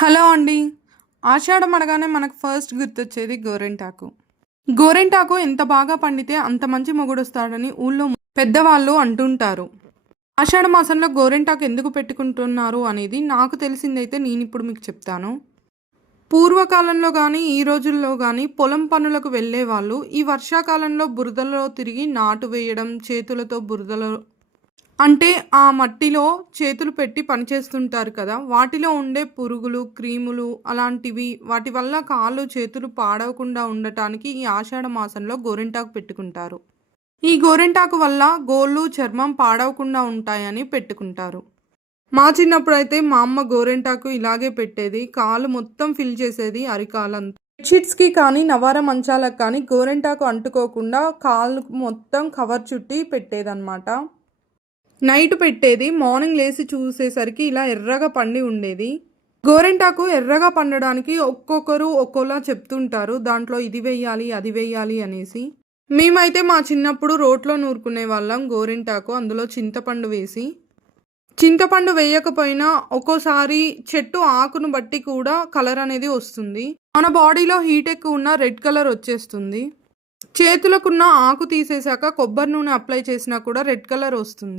Hello అండి. ఆషాఢం అనగానే మనకు ఫస్ట్ గుర్తొచ్చేది గోరింటాకు. గోరింటాకు ఎంత బాగా పండితే అంత మంచి మొగుడొస్తాడని ఊళ్ళో పెద్దవాళ్ళు అంటుంటారు. ఆషాఢ మాసంలో గోరింటాకు ఎందుకు పెట్టుకుంటున్నారు అనేది నాకు తెలిసిందైతే నేనిప్పుడు మీకు చెప్తాను. పూర్వకాలంలో గానీ, ఈ రోజుల్లో గానీ పొలం పనులకు వెళ్ళేవాళ్ళు ఈ వర్షాకాలంలో బురదలో తిరిగి నాటు వేయడం, చేతులతో బురదలో అంటే ఆ మట్టిలో చేతులు పెట్టి పనిచేస్తుంటారు కదా! వాటిలో ఉండే పురుగులు, క్రిములు అలాంటివి వాటి వల్ల కాళ్ళు, చేతులు పాడవకుండా ఉండటానికి ఈ ఆషాఢ మాసంలో గోరింటాకు పెట్టుకుంటారు. ఈ గోరింటాకు వల్ల గోళ్ళు, చర్మం పాడవకుండా ఉంటాయని పెట్టుకుంటారు. మా చిన్నప్పుడైతే మా అమ్మ గోరింటాకు ఇలాగే పెట్టేది. కాళ్ళు మొత్తం ఫిల్ చేసేది అరికాలంతా. బెడ్‌షీట్స్‌కి కానీ, నవార మంచాలకు కానీ గోరింటాకు అంటుకోకుండా కాళ్ళు మొత్తం కవర్ చుట్టి పెట్టేదనమాట. నైట్ పెట్టేది. మార్నింగ్ లేసి చూసేసరికి ఇలా ఎర్రగా పండి ఉండేది. గోరింటాకు ఎర్రగా పండడానికి ఒక్కొక్కరు ఒక్కోలా చెప్తుంటారు. దాంట్లో ఇది వెయ్యాలి, అది వెయ్యాలి అనేసి. మేమైతే మా చిన్నప్పుడు రోట్లో నూరుకునే వాళ్ళం గోరింటాకు. అందులో చింతపండు వేసి. చింతపండు వేయకపోయినా ఒక్కోసారి చెట్టు ఆకును బట్టి కూడా కలర్ అనేది వస్తుంది. మన బాడీలో హీట్ ఎక్కువ ఉన్న రెడ్ కలర్ వచ్చేస్తుంది. చేతులకున్న ఆకు తీసేశాక కొబ్బరి నూనె అప్లై చేసినా కూడా రెడ్ కలర్ వస్తుంది.